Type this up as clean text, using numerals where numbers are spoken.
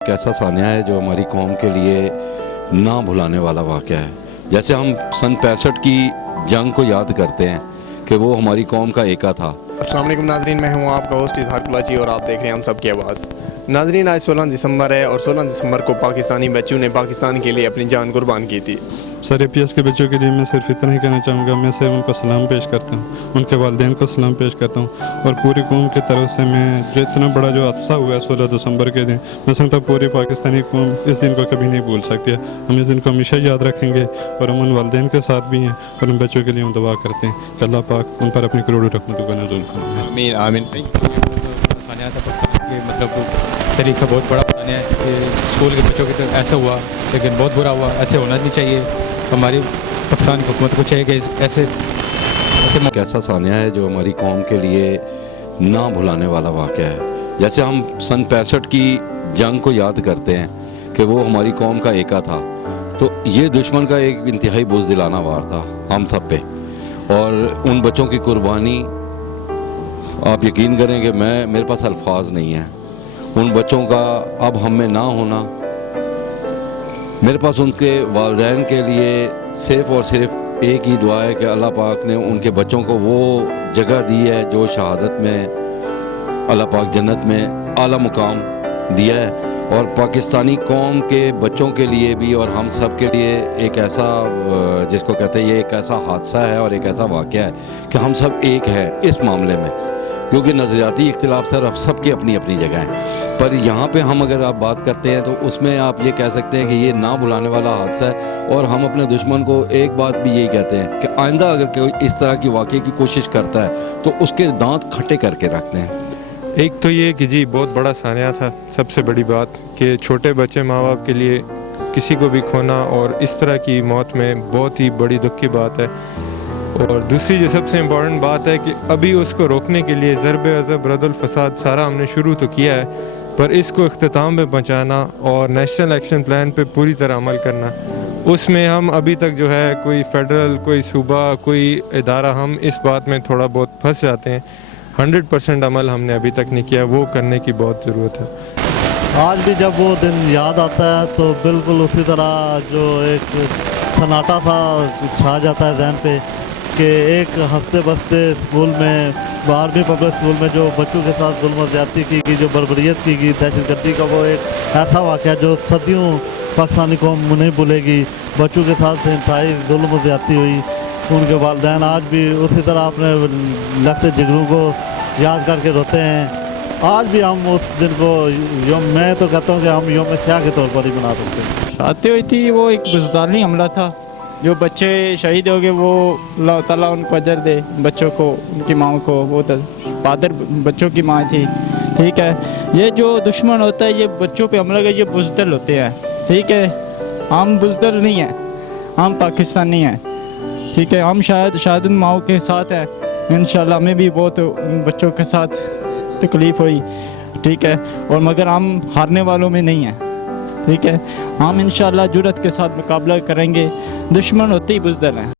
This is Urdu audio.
ایسا سانحہ ہے جو ہماری قوم کے لیے نہ بھلانے والا واقعہ ہے۔ جیسے ہم سن 65 کی جنگ کو یاد کرتے ہیں کہ وہ ہماری قوم کا ایکا تھا۔ السلام علیکم ناظرین، میں ہوں آپ کا ہوسٹ اظہار کلاچی اور آپ دیکھ رہے ہیں ہم سب کی آواز۔ ناظرین، آج 16 دسمبر ہے اور 16 دسمبر کو پاکستانی بچوں نے پاکستان کے لیے اپنی جان قربان کی تھی۔ سر APS کے بچوں کے لیے میں صرف اتنا ہی کہنا چاہوں گا، میں صرف ان کو سلام پیش کرتا ہوں، ان کے والدین کو سلام پیش کرتا ہوں، اور پوری قوم کی طرف سے میں جو اتنا بڑا جو حادثہ ہوا ہے 16 دسمبر کے دن، میں سمجھتا ہوں پوری پاکستانی قوم اس دن کو کبھی نہیں بھول سکتی ہے۔ ہم اس دن کو ہمیشہ یاد رکھیں گے اور ہم ان والدین کے ساتھ بھی ہیں اور ان بچوں کے لیے ہم دعا کرتے ہیں کہ اللہ پاک ان پر اپنی کروڑوں رحمتوں کا نزول فرمائے۔ آمین آمین۔ سانحہ تھا پاکستان کے طریقہ بہت بڑا بنانے ہے کہ اسکول کے بچوں کی طرف ایسا ہوا، لیکن بہت برا ہوا، ایسے ہونا نہیں چاہیے۔ ہماری پاکستان کی حکومت کو چاہیے کہ ایسے ایسا سانحہ ہے جو ہماری قوم کے لیے نہ بھلانے والا واقعہ ہے۔ جیسے ہم سن 65 کی جنگ کو یاد کرتے ہیں کہ وہ ہماری قوم کا ایکا تھا، تو یہ دشمن کا ایک انتہائی بزدلانہ وار تھا ہم سب پہ، اور ان بچوں کی قربانی آپ یقین کریں کہ میرے پاس الفاظ نہیں ہیں۔ ان بچوں کا اب ہم میں نہ ہونا، میرے پاس ان کے والدین کے لیے صرف اور صرف ایک ہی دعا ہے کہ اللہ پاک نے ان کے بچوں کو وہ جگہ دی ہے جو شہادت میں اللہ پاک جنت میں اعلیٰ مقام دیا ہے، اور پاکستانی قوم کے بچوں کے لیے بھی اور ہم سب کے لیے ایک ایسا جس کو کہتے ہیں یہ ایک ایسا حادثہ ہے اور ایک ایسا واقعہ ہے کہ ہم سب ایک ہے اس معاملے میں، کیونکہ نظریاتی اختلاف سب کی اپنی اپنی جگہ ہیں، پر یہاں پہ ہم اگر آپ بات کرتے ہیں تو اس میں آپ یہ کہہ سکتے ہیں کہ یہ نہ بھلانے والا حادثہ ہے، اور ہم اپنے دشمن کو ایک بات بھی یہی کہتے ہیں کہ آئندہ اگر کوئی اس طرح کی واقعے کی کوشش کرتا ہے تو اس کے دانت کھٹے کر کے رکھتے ہیں۔ ایک تو یہ کہ جی بہت بڑا سانحہ تھا، سب سے بڑی بات کہ چھوٹے بچے ماں باپ کے لیے کسی کو بھی کھونا اور اس طرح کی موت میں بہت ہی بڑی دکھ کی بات ہے۔ اور دوسری جو سب سے امپورٹنٹ بات ہے کہ ابھی اس کو روکنے کے لیے ضرب عضب رد الفساد سارا ہم نے شروع تو کیا ہے، پر اس کو اختتام پہ پہنچانا اور نیشنل ایکشن پلان پہ پوری طرح عمل کرنا، اس میں ہم ابھی تک جو ہے کوئی فیڈرل، کوئی صوبہ، کوئی ادارہ، ہم اس بات میں تھوڑا بہت پھنس جاتے ہیں۔ 100% عمل ہم نے ابھی تک نہیں کیا، وہ کرنے کی بہت ضرورت ہے۔ آج بھی جب وہ دن یاد آتا ہے تو بالکل اسی طرح جو ایک سناٹا تھا چھا جاتا ہے ذہن پہ کہ ایک ہنستے بستے اسکول میں، 12ویں پبلک اسکول میں جو بچوں کے ساتھ ظلم و زیادتی کی گئی، جو بربریت کی گئی، دہشت گردی کا، وہ ایک ایسا واقعہ جو صدیوں پاکستانی قوم نہیں بھولے گی۔ بچوں کے ساتھ انتہائی ظلم و زیادتی ہوئی، ان کے والدین آج بھی اسی طرح اپنے لگتے جگروں کو یاد کر کے روتے ہیں۔ آج بھی ہم اس دن کو میں تو کہتا ہوں کہ ہم یوم سیاہ کے طور پر ہی منا سکتے ہیں۔ شادی ہوئی تھی، وہ ایک بزدلانہ حملہ تھا، جو بچے شہید ہو گئے وہ اللہ تعالیٰ ان کو اجر دے، بچوں کو، ان کی ماں کو، وہ فادر بچوں کی ماں تھی، ٹھیک ہے۔ یہ جو دشمن ہوتا ہے یہ بچوں پہ حملہ کے، یہ بزدل ہوتے ہیں، ٹھیک ہے۔ ہم بزدل نہیں ہیں، ہم پاکستانی ہیں، ٹھیک ہے۔ ہم شاید ان ماؤں کے ساتھ ہیں، انشاءاللہ ہمیں بھی بہت ان بچوں کے ساتھ تکلیف ہوئی، ٹھیک ہے، اور مگر ہم ہارنے والوں میں نہیں ہیں، ٹھیک ہے۔ ہم انشاءاللہ جرأت کے ساتھ مقابلہ کریں گے، دشمن ہوتے ہی بزدل ہیں۔